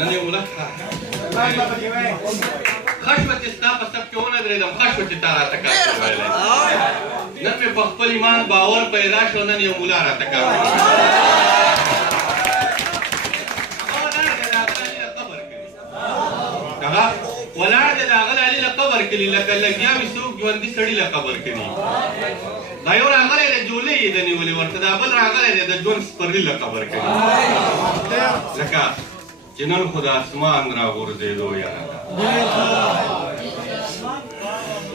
نن یې ولک خشوه چې ستا په سب کې ونډرېدم خشوه چې تا راته کار ویلی نن مې په خپل ایمان باور پیدا شو نن یو ملا راته کار هغه ولاړ دی د هغه علي له قبر کلي لکه لګیا وي څوک ژوندي سړي له قبر کلي دا یو راغلی دی جولۍ یې د نیولې ورته دا بل راغلی دی د ژوند سپرلي له قبر کلي لکه چې نن خو د اسمان راغورځېدو یاره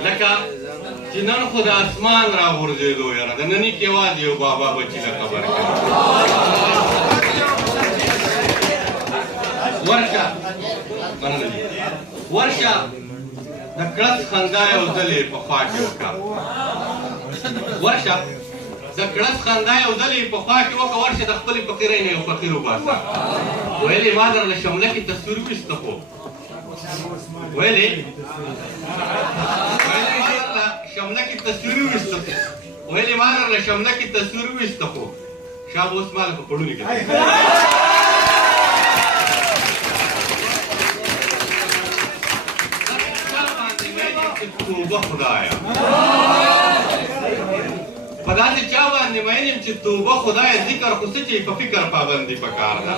لکه چې نن خو د اسمان راغورځېدو یاره د نني کې یوازې یو بابا بچي له قبر کلي ورشه مننه دي ورشه د کړس خندا یو ځل یې په خوا کې وکړه ورشه د کړس خندا یو ځل یې په خوا کې وکړه ورشه د خپلې فقیرۍ نه یو فقیر وباسه ویلې ما درله شمله کې تصویر ویسته خو ویلې شمله کې تصویر ویسته خو ویلې ما درله شمله کې تصویر ویسته خو شاه به اوس ما له په پړوني کې توبه خدایا په داسې چا باندې مین یم چې توبه خدایا ذکر خو څه چې په فکر پابندي پکار ده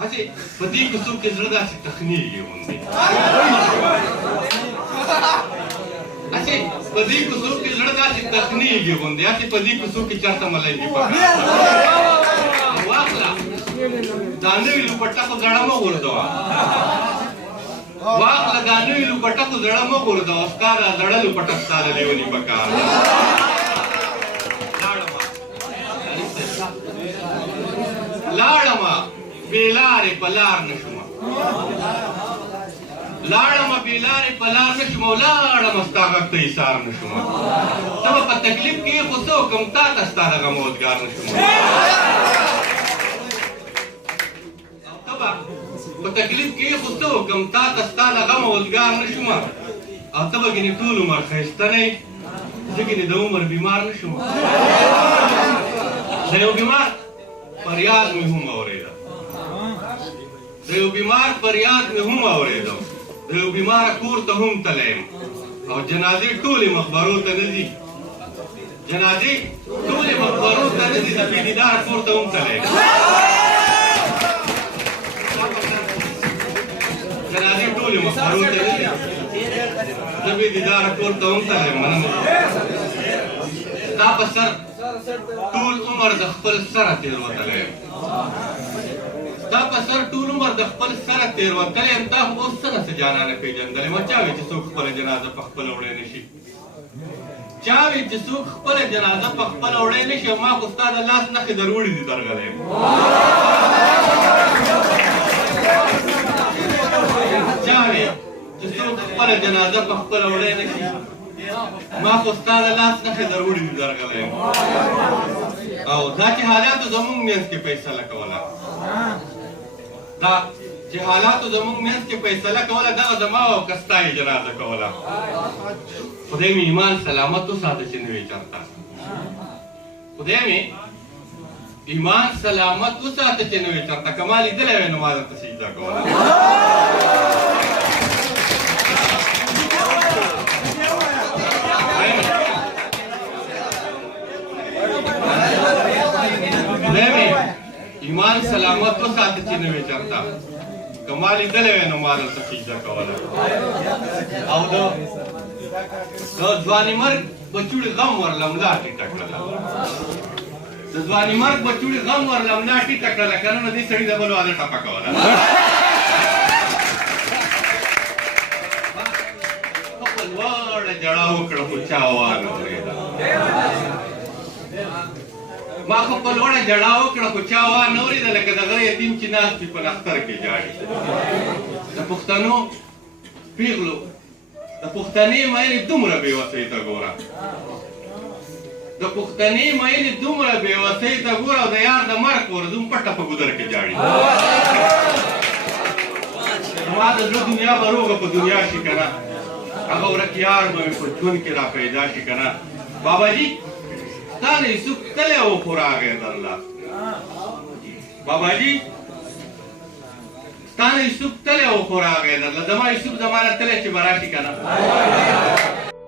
هسې په دې کوڅو کې زړه داسې تخنیږي غوندې هسې په دې کوڅو کې زړه داسې تخنیږي غوندې هسې په دې کوڅو کې چېرته ملنګي پکار ده واخله دا نوي لوپټکو زړه مه غورځوه واخله دا نوي لوپټکو زړه مه غورځوه ستا دا زړه لوپټک ستا د لیوني پکار ده لاړمه بې لارې په لار نه شومه لاړمه بې لارې په لار نه شومه او لاړمه ستا غږ ته ایثار نه شومه ته به په تکلیف کې خو څه وکړم تا ته ستا د غم اوزګار نه شومه او ته به په تکلیف کې خو څه وکړم تا ته ستا د غم اوزګار نه شومه او ته به ګینې ټول عمر ښایسته نه یې زه ګینې د عمر بیمار نه شومه د یو بیمار فریاد مې هم اورېده د یو بیمار فریاد مې هم اورېده د یو بیماره کور ته هم تلی یم او جنازې ټولې مقبرو ته نه ځي جنازې ټولې مقبرو ته نه ځي د بېدیداره کور ته هم تلی یم جنازې ټولې مقبرو ته نه ځي د بېدیداره کور ته هم تلی یم مننه ستا په سر ټول عمر د خپل سره تېروتلی یم ستا په سر ټول عمر د خپل سره تېروتلی یم تا خو اوس څنګه څه جانانه پېژندلی ما چا وی چې څوک خپله جنازه په خپله وړی نه شي چا وی چې څوک خپله جنازه په خپله وړی نه شي ما خو ستا د لاس نښې دروړې دي درغلی یم چا وی چې څوک خپله جنازه په خپله وړی نه شي ما خو ستا د لاس نښې دروړې دي درغلی یم او دا چې حالاتو زموږ منځ کې فیصله کوله دا چې حالاتو زموږ منځ کې فیصله کوله دغه زما او که ستا یې جنازه کوله خدای مې ایمان سلامت وساته چې نه وي چېرته خدای مې ایمان سلامت وساته چې نه وي چېرته که ما لیدلی وی نو ما درته سجده کوله ایمان سلامت وساته چې نه وي چېرته که ما لیدلی وی نو ما دلته سجده کوله او د ځوانیمرګ بچوړي غم ورله ملا ټیټه کړله د ځوانیمرګ بچوړي غم ورله ملا ټیټه کړله که نه نو دې سړي د بل واده ټپه کوله په لوړه ژړا وکړه خو چا وانه اورېده ما خو په لوړه ژړا وکړه خو چا وانه اورېده لکه د غره یتیم چې ناست وي په نختر کې ژاړي د پښتنو پیغلو د پښتنې میینې دومره بېوسۍ ته ګوره د پښتنې میینې دومره بېوسۍ ته ګوره او د یار د مرګ ورځوم پټه په ګودر کې ژاړي زما د زړه دنیا به روغه په دنیا شي که نه هغه ورک یار به مې په ژوند کې را پیدا شي که نه باباجي ستا نه یوسف تلی و خو راغی درله باباجي تانه یوسف تله او خوراغې درله زما یوسف زمانه تله چې براشي کنه